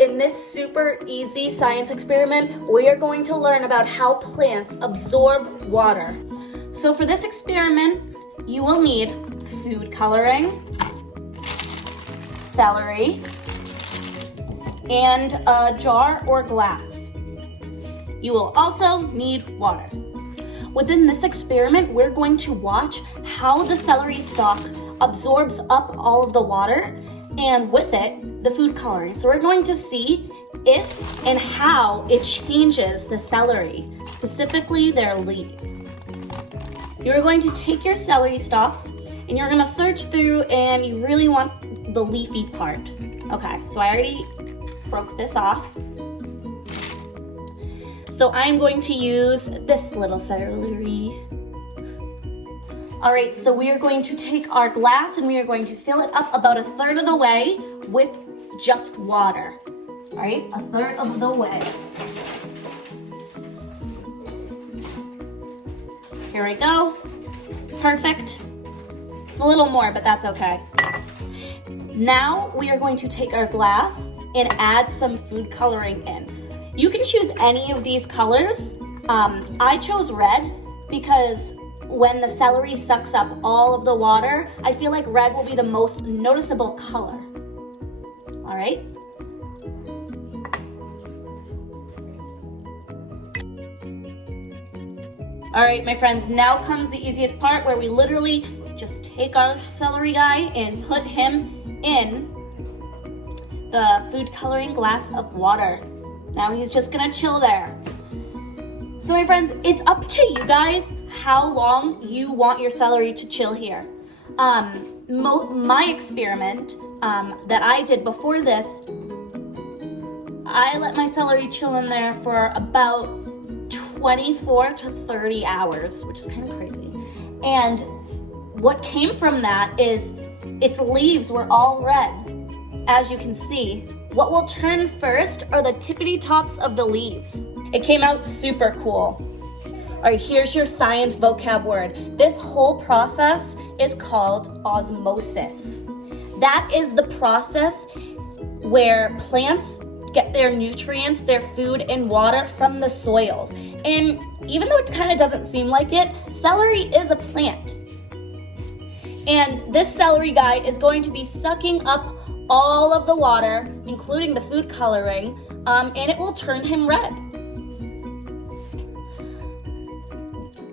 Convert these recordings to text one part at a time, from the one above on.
in this super easy science experiment, we are going to learn about how plants absorb water. So for this experiment, you will need food coloring, celery, and a jar or glass. You will also need water. Within this experiment, we're going to watch how the celery stalk absorbs up all of the water and with it, the food coloring. So we're going to see if and how it changes the celery, specifically their leaves. You're going to take your celery stalks and you're gonna search through and you really want the leafy part. Okay, so I already broke this off. So I'm going to use this little celery. All right, so we are going to take our glass and we are going to fill it up about 1/3 of the way with just water. All right, 1/3 of the way. Here we go. Perfect. It's a little more, but that's okay. Now we are going to take our glass and add some food coloring in. You can choose any of these colors. I chose red because when the celery sucks up all of the water, I feel like red will be the most noticeable color. All right. All right, my friends, now comes the easiest part where we literally just take our celery guy and put him in the food coloring glass of water. Now he's just gonna chill there. So my friends, it's up to you guys how long you want your celery to chill here. My experiment that I did before this, I let my celery chill in there for about 24 to 30 hours, which is kind of crazy. And what came from that is its leaves were all red, as you can see. What will turn first are the tippity tops of the leaves. It came out super cool. All right, here's your science vocab word. This whole process is called osmosis. That is the process where plants get their nutrients, their food, and water from the soils. And even though it kind of doesn't seem like it, celery is a plant. And this celery guy is going to be sucking up all of the water, including the food coloring, and it will turn him red.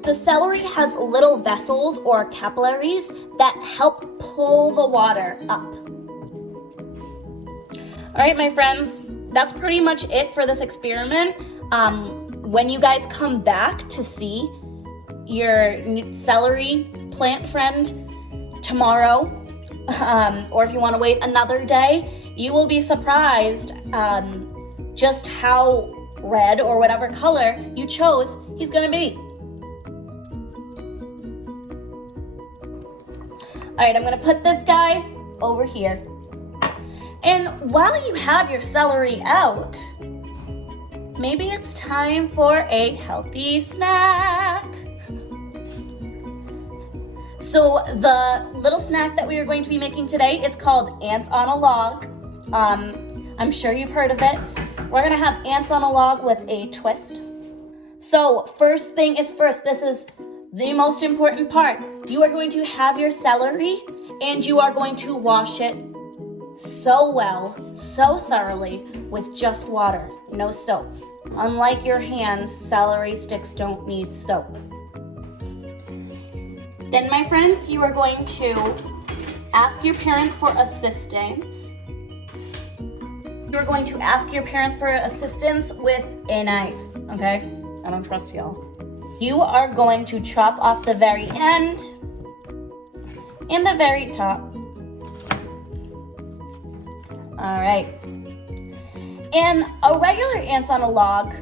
The celery has little vessels or capillaries that help pull the water up. All right, my friends, that's pretty much it for this experiment. When you guys come back to see your celery plant friend tomorrow, or if you want to wait another day, you will be surprised just how red or whatever color you chose he's gonna be. All right, I'm gonna put this guy over here. And while you have your celery out, maybe it's time for a healthy snack. So the little snack that we are going to be making today is called ants on a log. I'm sure you've heard of it. We're gonna have ants on a log with a twist. So first thing is first, this is the most important part. You are going to have your celery and you are going to wash it so well, so thoroughly with just water, no soap. Unlike your hands, celery sticks don't need soap. Then, my friends, you are going to ask your parents for assistance. You are going to ask your parents for assistance with a knife, okay? I don't trust y'all. You are going to chop off the very end and the very top. All right. And a regular ants on a log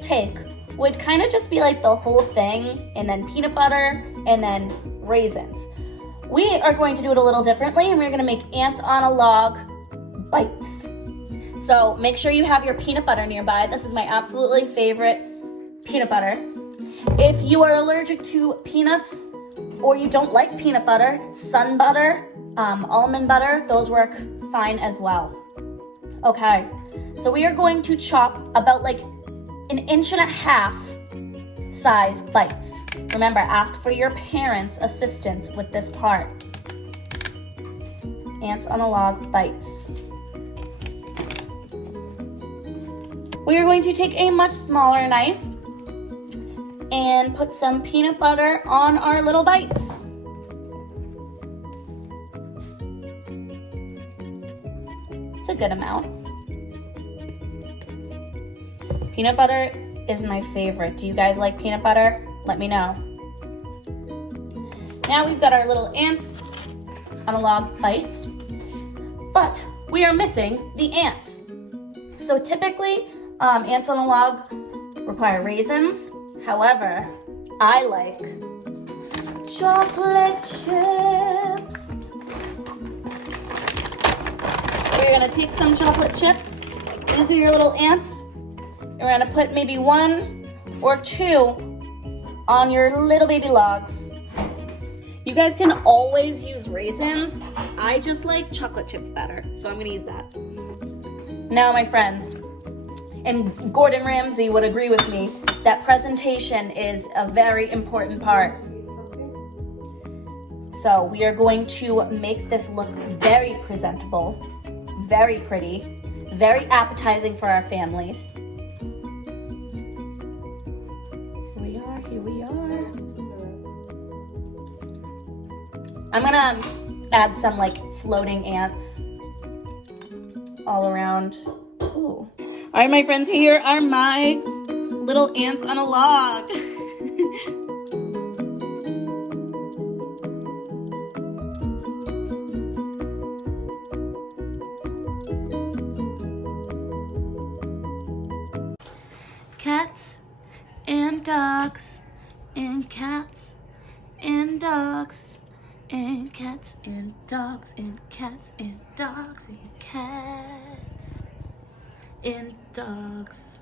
take would kind of just be like the whole thing, and then peanut butter, and then raisins. We are going to do it a little differently, and we're gonna make ants on a log bites. So make sure you have your peanut butter nearby. This is my absolutely favorite peanut butter. If you are allergic to peanuts or you don't like peanut butter, sun butter, almond butter, those work fine as well. Okay, So we are going to chop about like 1.5 inch size bites. Remember, ask for your parents' assistance with this part. Ants on a log bites. We are going to take a much smaller knife and put some peanut butter on our little bites. It's a good amount. Peanut butter is my favorite. Do you guys like peanut butter? Let me know. Now we've got our little ants on a log bites, but we are missing the ants. So typically, ants on a log require raisins. However, I like chocolate chips. We're gonna take some chocolate chips. These are your little ants. We're gonna put maybe 1 or 2 on your little baby logs. You guys can always use raisins. I just like chocolate chips better, so I'm gonna use that. Now, my friends, and Gordon Ramsay would agree with me, that presentation is a very important part. So we are going to make this look very presentable, very pretty, very appetizing for our families. Here we are. I'm gonna add some like floating ants all around. Ooh. All right, my friends, here are my little ants on a log. Cats and dogs and cats and dogs and cats and dogs and cats and dogs and cats and dogs.